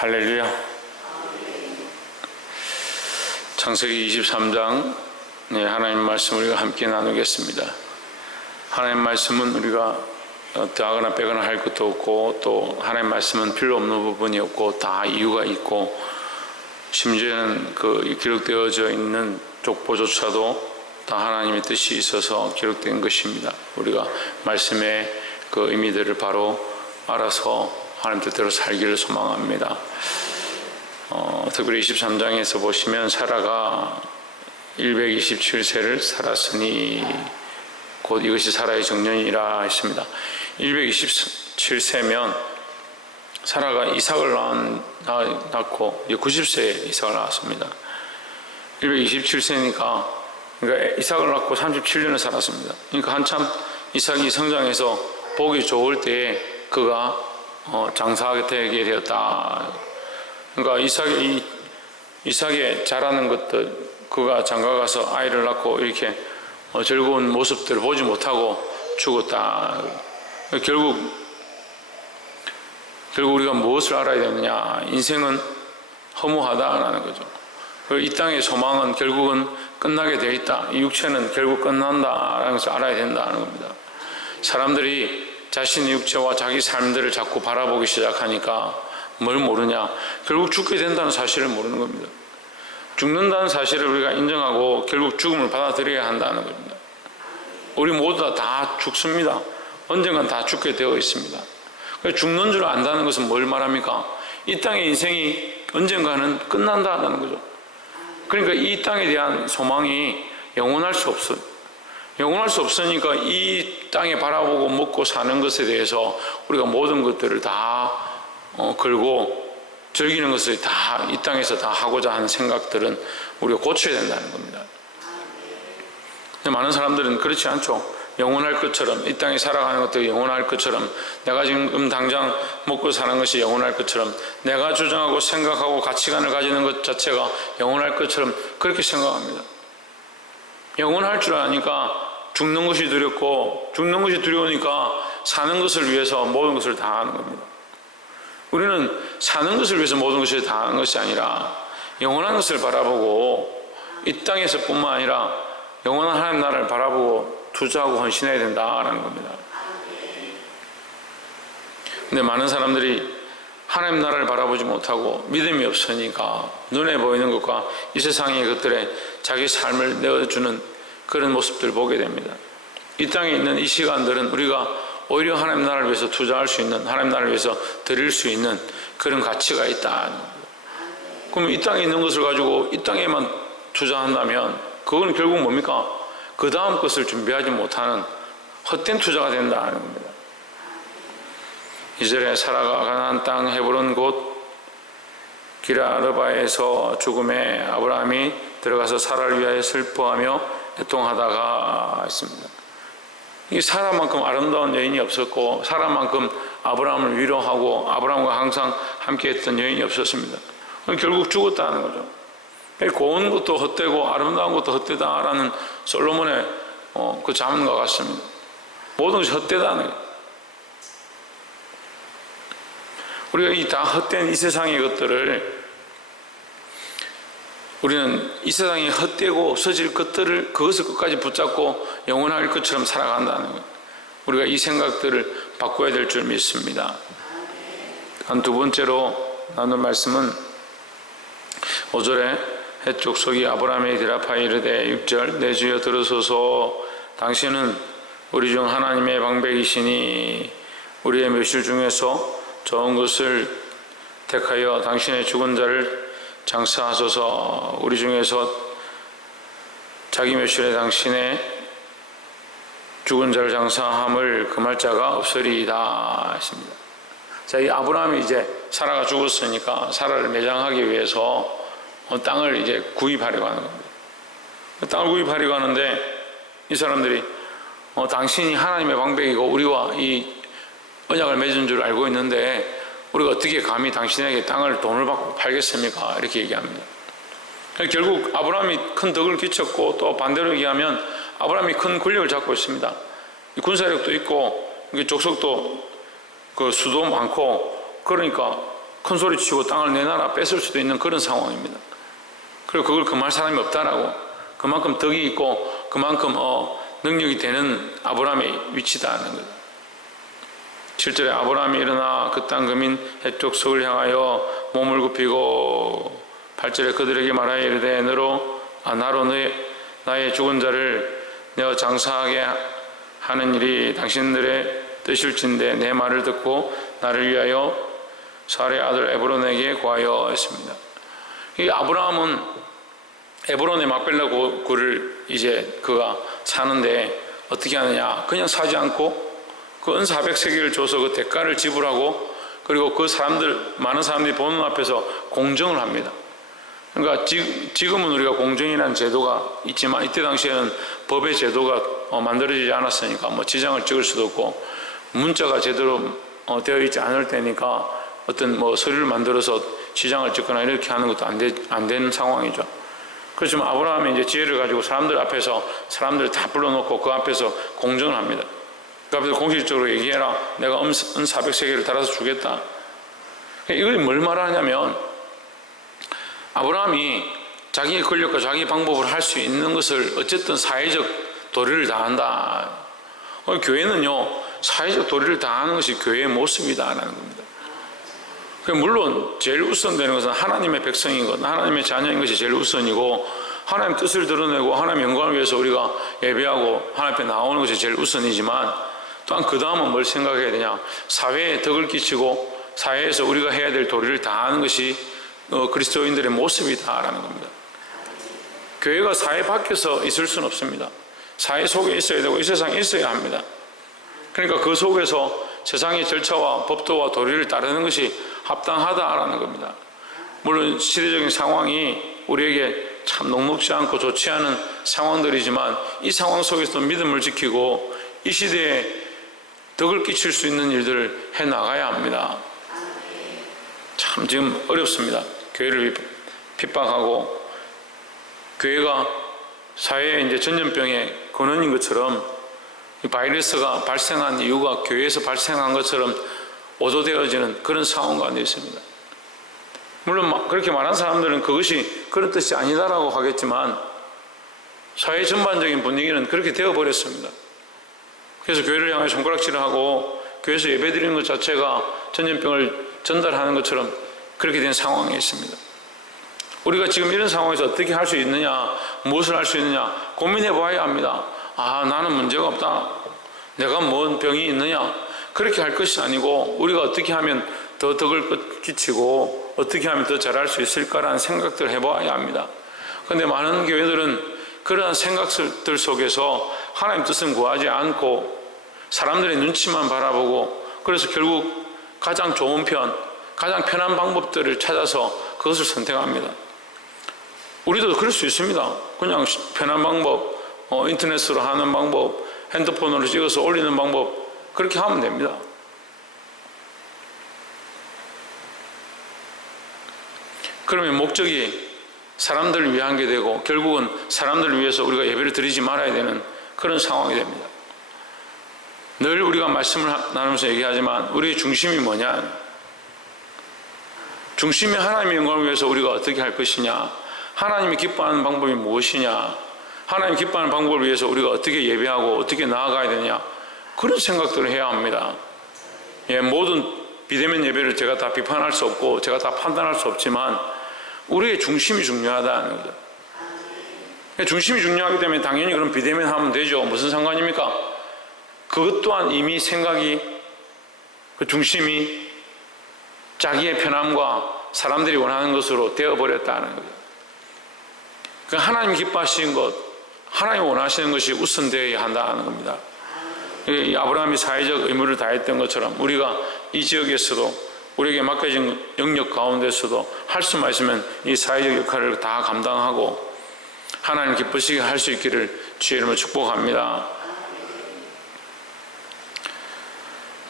할렐루야. 창세기 23장 하나님 말씀을 우리가 함께 나누겠습니다. 하나님 말씀은 우리가 더하거나 빼거나 할 것도 없고, 또 하나님 말씀은 필요 없는 부분이 없고 다 이유가 있고, 심지어는 그 기록되어져 있는 족보조차도 다 하나님의 뜻이 있어서 기록된 것입니다. 우리가 말씀의 그 의미들을 바로 알아서 하나님 뜻대로 살기를 소망합니다. 특별히 23장에서 보시면 사라가 127세를 살았으니 곧 이것이 사라의 정년이라 했습니다. 127세면 사라가 이삭을 낳고 90세에 이삭을 낳았습니다. 127세니까 그러니까 이삭을 낳고 37년을 살았습니다. 그러니까 한참 이삭이 성장해서 보기 좋을 때에 그가 장사하게 되게 되었다. 그러니까 이삭의 자라는 것들, 그가 장가가서 아이를 낳고 이렇게 즐거운 모습들을 보지 못하고 죽었다. 결국 우리가 무엇을 알아야 되느냐? 인생은 허무하다라는 거죠. 이 땅의 소망은 결국은 끝나게 되어 있다. 이 육체는 결국 끝난다라는 것을 알아야 된다는 겁니다. 사람들이 자신의 육체와 자기 삶들을 자꾸 바라보기 시작하니까 뭘 모르냐? 결국 죽게 된다는 사실을 모르는 겁니다. 죽는다는 사실을 우리가 인정하고 결국 죽음을 받아들여야 한다는 겁니다. 우리 모두 다 죽습니다. 언젠간 다 죽게 되어 있습니다. 죽는 줄 안다는 것은 뭘 말합니까? 이 땅의 인생이 언젠가는 끝난다는 거죠. 그러니까 이 땅에 대한 소망이 영원할 수 없어요. 영원할 수 없으니까 이 땅에 바라보고 먹고 사는 것에 대해서 우리가 모든 것들을 다 걸고 즐기는 것을 다 이 땅에서 다 하고자 하는 생각들은 우리가 고쳐야 된다는 겁니다. 근데 많은 사람들은 그렇지 않죠. 영원할 것처럼, 이 땅에 살아가는 것도 영원할 것처럼, 내가 지금 당장 먹고 사는 것이 영원할 것처럼, 내가 주장하고 생각하고 가치관을 가지는 것 자체가 영원할 것처럼 그렇게 생각합니다. 영원할 줄 아니까 죽는 것이 두렵고, 죽는 것이 두려우니까 사는 것을 위해서 모든 것을 다 하는 겁니다. 우리는 사는 것을 위해서 모든 것을 다 하는 것이 아니라 영원한 것을 바라보고 이 땅에서 뿐만 아니라 영원한 하나님 나라를 바라보고 투자하고 헌신해야 된다라는 겁니다. 근데 많은 사람들이 하나님 나라를 바라보지 못하고 믿음이 없으니까 눈에 보이는 것과 이 세상의 것들에 자기 삶을 내어주는 그런 모습들을 보게 됩니다. 이 땅에 있는 이 시간들은 우리가 오히려 하나님 나라를 위해서 투자할 수 있는, 하나님 나라를 위해서 드릴 수 있는 그런 가치가 있다. 그럼 이 땅에 있는 것을 가지고 이 땅에만 투자한다면 그건 결국 뭡니까? 그 다음 것을 준비하지 못하는 헛된 투자가 된다는 겁니다. 2절에 사라가 가나안 땅 헤브론 곧 기라르바에서 죽음에 아브라함이 들어가서 사라를 위하여 슬퍼하며 애통하다가 있습니다. 이 사라만큼 아름다운 여인이 없었고, 사라만큼 아브라함을 위로하고 아브라함과 항상 함께했던 여인이 없었습니다. 결국 죽었다는 거죠. 고운 것도 헛되고 아름다운 것도 헛되다라는 솔로몬의 그 자문과 같습니다. 모든 것이 헛되다는 거예요. 우리가 이 다 헛된 이 세상의 것들을, 우리는 이 세상에 헛되고 없어질 것들을, 그것을 끝까지 붙잡고 영원할 것처럼 살아간다는 거예요. 우리가 이 생각들을 바꿔야 될 줄 믿습니다. 한 두 번째로 나눌 말씀은 5절에 헷 족속이 아브라함에게 대답하여 이르되 6절 내 주여 들으소서 당신은 우리 중 하나님의 방백이시니 우리의 묘실 중에서 좋은 것을 택하여 당신의 죽은 자를 장사하소서. 우리 중에서 자기 묘실에 당신의 죽은 자를 장사함을 금할 자가 없으리이다 했습니다. 자, 이 아브라함이 이제 사라가 죽었으니까 사라를 매장하기 위해서 땅을 이제 구입하려고 하는 겁니다. 땅을 구입하려고 하는데 이 사람들이 당신이 하나님의 방백이고 우리와 이 언약을 맺은 줄 알고 있는데 우리가 어떻게 감히 당신에게 땅을 돈을 받고 팔겠습니까? 이렇게 얘기합니다. 결국 아브라함이 큰 덕을 끼쳤고, 또 반대로 얘기하면 아브라함이 큰 권력을 잡고 있습니다. 군사력도 있고 족속도 그 수도 많고, 그러니까 큰 소리 치고 땅을 내놔라 뺏을 수도 있는 그런 상황입니다. 그리고 그걸 금할 사람이 없다라고, 그만큼 덕이 있고 그만큼 능력이 되는 아브라함의 위치다는 거죠. 7절에 아브라함이 일어나 그 땅 거민 해쪽 석을 향하여 몸을 굽히고 8절에 그들에게 말하여 이르되 나로 나의 죽은 자를 내어 장사하게 하는 일이 당신들의 뜻일진데 내 말을 듣고 나를 위하여 살의 아들 에브론에게 구하여 했습니다. 이 아브라함은 에브론의 막벨라 굴을 이제 그가 사는데 어떻게 하느냐, 그냥 사지 않고 그 은 400세겔을 줘서 그 대가를 지불하고, 그리고 그 사람들, 많은 사람들이 보는 앞에서 공정을 합니다. 그러니까 지금은 우리가 공정이라는 제도가 있지만 이때 당시에는 법의 제도가 만들어지지 않았으니까 뭐 지장을 찍을 수도 없고, 문자가 제대로 되어 있지 않을 때니까 어떤 뭐 서류를 만들어서 지장을 찍거나 이렇게 하는 것도 안 되는 상황이죠. 그렇지만 아브라함이 이제 지혜를 가지고 사람들 앞에서 사람들을 다 불러놓고 그 앞에서 공정을 합니다. 그 앞에서 공식적으로 얘기해라. 내가 은 400세겔을 달아서 주겠다. 이걸 뭘 말하냐면, 아브라함이 자기의 권력과 자기의 방법을 할 수 있는 것을 어쨌든 사회적 도리를 다한다. 교회는요, 사회적 도리를 다하는 것이 교회의 모습이다라는 겁니다. 물론 제일 우선되는 것은 하나님의 백성인 것, 하나님의 자녀인 것이 제일 우선이고, 하나님 뜻을 드러내고 하나님 영광을 위해서 우리가 예배하고 하나님 앞에 나오는 것이 제일 우선이지만, 또한 그 다음은 뭘 생각해야 되냐, 사회에 덕을 끼치고 사회에서 우리가 해야 될 도리를 다하는 것이 그리스도인들의 모습이다라는 겁니다. 교회가 사회 밖에서 있을 수는 없습니다. 사회 속에 있어야 되고 이 세상에 있어야 합니다. 그러니까 그 속에서 세상의 절차와 법도와 도리를 따르는 것이 합당하다라는 겁니다. 물론 시대적인 상황이 우리에게 참 녹록지 않고 좋지 않은 상황들이지만, 이 상황 속에서도 믿음을 지키고 이 시대에 덕을 끼칠 수 있는 일들을 해나가야 합니다. 참 지금 어렵습니다. 교회를 핍박하고, 교회가 사회의 이제 전염병의 근원인 것처럼, 이 바이러스가 발생한 이유가 교회에서 발생한 것처럼 오도되어지는 그런 상황 가운데 있습니다. 물론 그렇게 말한 사람들은 그것이 그런 뜻이 아니다라고 하겠지만, 사회 전반적인 분위기는 그렇게 되어버렸습니다. 그래서 교회를 향해 손가락질을 하고 교회에서 예배드리는 것 자체가 전염병을 전달하는 것처럼 그렇게 된 상황에 있습니다. 우리가 지금 이런 상황에서 어떻게 할 수 있느냐, 무엇을 할 수 있느냐 고민해 봐야 합니다. 나는 문제가 없다, 내가 뭔 병이 있느냐, 그렇게 할 것이 아니고 우리가 어떻게 하면 더 덕을 끼치고 어떻게 하면 더 잘할 수 있을까라는 생각들을 해봐야 합니다. 그런데 많은 교회들은 그러한 생각들 속에서 하나님 뜻은 구하지 않고 사람들의 눈치만 바라보고, 그래서 결국 가장 좋은 편, 가장 편한 방법들을 찾아서 그것을 선택합니다. 우리도 그럴 수 있습니다. 그냥 편한 방법, 인터넷으로 하는 방법, 핸드폰으로 찍어서 올리는 방법, 그렇게 하면 됩니다. 그러면 목적이 사람들을 위한 게 되고, 결국은 사람들을 위해서 우리가 예배를 드리지 말아야 되는 그런 상황이 됩니다. 늘 우리가 말씀을 나누면서 얘기하지만 우리의 중심이 뭐냐, 중심이 하나님의 영광을 위해서 우리가 어떻게 할 것이냐, 하나님이 기뻐하는 방법이 무엇이냐, 하나님 기뻐하는 방법을 위해서 우리가 어떻게 예배하고 어떻게 나아가야 되냐, 그런 생각들을 해야 합니다. 모든 비대면 예배를 제가 다 비판할 수 없고 제가 다 판단할 수 없지만 우리의 중심이 중요하다는 거죠. 중심이 중요하기 때문에 당연히 그럼 비대면 하면 되죠. 무슨 상관입니까? 그것 또한 이미 생각이, 그 중심이 자기의 편함과 사람들이 원하는 것으로 되어버렸다는 거죠. 하나님 기뻐하시는 것, 하나님 원하시는 것이 우선되어야 한다는 겁니다. 이 아브라함이 사회적 의무를 다했던 것처럼 우리가 이 지역에서도 우리에게 맡겨진 영역 가운데서도 할 수만 있으면 이 사회적 역할을 다 감당하고 하나님 기쁘시게 할 수 있기를 주의 이름으로 축복합니다.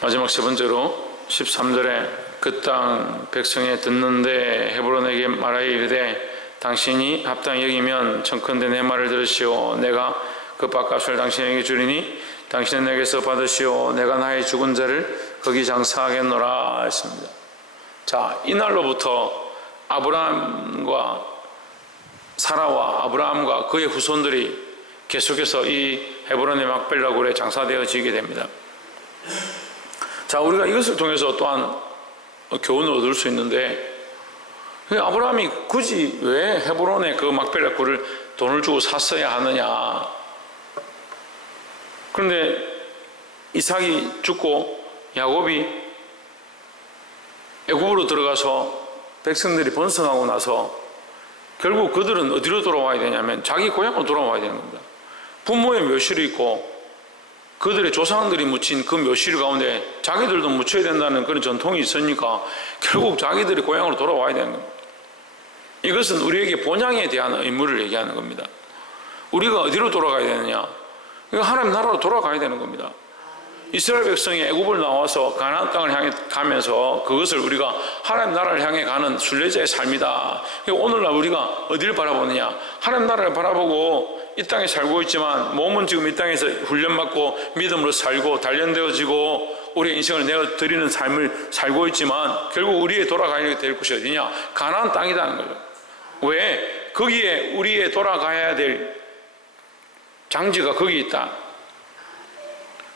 마지막 세 번째로 13절에 그 땅 백성에 듣는데 헤브론에게 말하여 이르되 당신이 합당히 여기면 청컨대 내 말을 들으시오. 내가 그 밥값을 당신에게 주리니 당신은 내게서 받으시오. 내가 나의 죽은 자를 거기 장사하겠노라 했습니다. 자, 이날로부터 아브라함과 사라와 아브라함과 그의 후손들이 계속해서 이 헤브론의 막벨라 굴에 장사되어지게 됩니다. 자, 우리가 이것을 통해서 또한 교훈을 얻을 수 있는데, 아브라함이 굳이 왜 헤브론의 그 막벨라 굴을 돈을 주고 샀어야 하느냐. 그런데 이삭이 죽고 야곱이 애굽으로 들어가서 백성들이 번성하고 나서 결국 그들은 어디로 돌아와야 되냐면 자기 고향으로 돌아와야 되는 겁니다. 부모의 묘실이 있고 그들의 조상들이 묻힌 그 묘실 가운데 자기들도 묻혀야 된다는 그런 전통이 있으니까 결국 자기들이 고향으로 돌아와야 되는 겁니다. 이것은 우리에게 본향에 대한 의무를 얘기하는 겁니다. 우리가 어디로 돌아가야 되느냐? 하나님 나라로 돌아가야 되는 겁니다. 이스라엘 백성이 애굽을 나와서 가나안 땅을 향해 가면서 그것을 우리가 하나님 나라를 향해 가는 순례자의 삶이다. 오늘날 우리가 어디를 바라보느냐? 하나님 나라를 바라보고 이 땅에 살고 있지만 몸은 지금 이 땅에서 훈련받고 믿음으로 살고 단련되어지고 우리의 인생을 내어드리는 삶을 살고 있지만 결국 우리의 돌아가야 될 곳이 어디냐? 가나안 땅이라는 거죠. 왜? 거기에 우리의 돌아가야 될 장지가 거기 있다.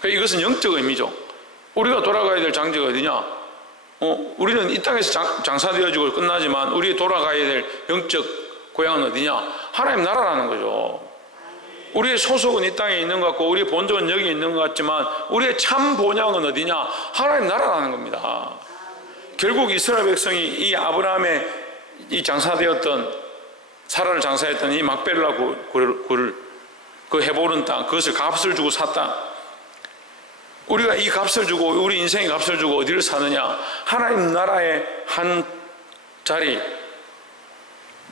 이것은 영적 의미죠. 우리가 돌아가야 될 장지가 어디냐? 우리는 이 땅에서 장사되어지고 끝나지만 우리의 돌아가야 될 영적 고향은 어디냐? 하나님 나라라는 거죠. 우리의 소속은 이 땅에 있는 것 같고 우리의 본적은 여기 있는 것 같지만 우리의 참 본향은 어디냐? 하나님 나라라는 겁니다. 결국 이스라엘 백성이 이 아브라함의 이 장사되었던 사라를 장사했던 이 막벨라 굴을 그 헤브론 땅 그것을 값을 주고 샀다. 우리가 이 값을 주고 우리 인생의 값을 주고 어디를 사느냐? 하나님 나라의 한 자리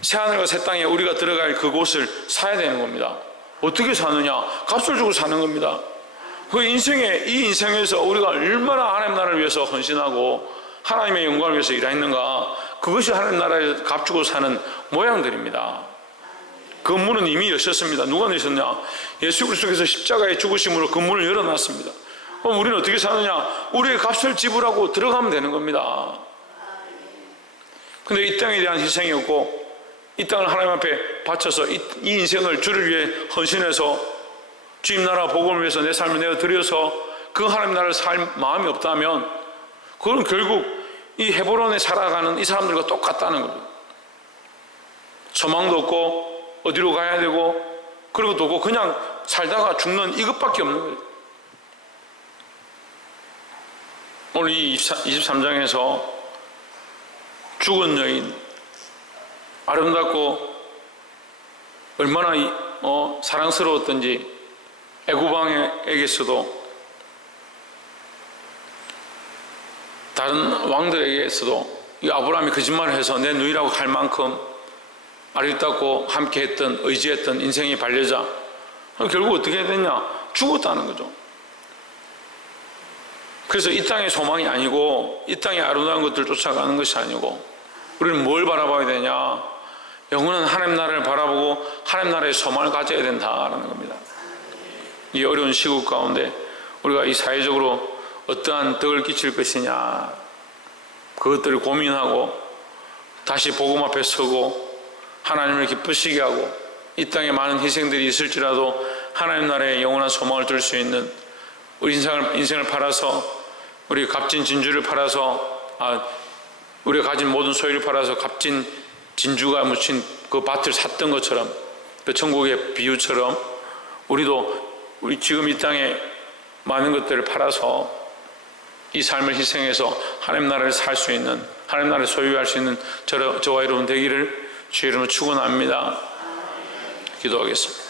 새하늘과 새 땅에 우리가 들어갈 그곳을 사야 되는 겁니다. 어떻게 사느냐? 값을 주고 사는 겁니다. 그 인생에 이 인생에서 우리가 얼마나 하나님 나라를 위해서 헌신하고 하나님의 영광을 위해서 일했는가? 그것이 하나님 나라에 값 주고 사는 모양들입니다. 그 문은 이미 여셨습니다. 누가 여셨냐? 예수 그리스도께서 십자가의 죽으심으로 그 문을 열어놨습니다. 그럼 우리는 어떻게 사느냐? 우리의 값을 지불하고 들어가면 되는 겁니다. 근데 이 땅에 대한 희생이 없고 이 땅을 하나님 앞에 바쳐서 이 인생을 주를 위해 헌신해서 주님 나라 복음을 위해서 내 삶을 내어드려서 그 하나님 나라를 살 마음이 없다면 그건 결국 이 헤브론에 살아가는 이 사람들과 똑같다는 거죠. 소망도 없고 어디로 가야 되고 그런 것도 없고 그냥 살다가 죽는 이것밖에 없는 거예요. 오늘 이 23장에서 죽은 여인 아름답고 얼마나 사랑스러웠던지 애굽 왕에게서도 다른 왕들에게서도 이 아브라함이 거짓말을 해서 내 누이라고 할 만큼 아름답고 함께했던 의지했던 인생의 반려자 결국 어떻게 됐냐? 죽었다는 거죠. 그래서 이 땅의 소망이 아니고 이 땅의 아름다운 것들을 쫓아가는 것이 아니고 우리는 뭘 바라봐야 되냐? 영원한 하나님 나라를 바라보고 하나님 나라의 소망을 가져야 된다라는 겁니다. 이 어려운 시국 가운데 우리가 이 사회적으로 어떠한 덕을 끼칠 것이냐 그것들을 고민하고 다시 복음 앞에 서고 하나님을 기쁘시게 하고 이 땅에 많은 희생들이 있을지라도 하나님 나라의 영원한 소망을 들 수 있는 우리 인생을 팔아서 우리 값진 진주를 팔아서 우리가 가진 모든 소유를 팔아서 값진 진주가 묻힌 그 밭을 샀던 것처럼 그 천국의 비유처럼 우리도 우리 지금 이 땅에 많은 것들을 팔아서 이 삶을 희생해서 하나님 나라를 살 수 있는 하나님 나라를 소유할 수 있는 저와 여러분 되기를 주의 이름으로 축원합니다. 기도하겠습니다.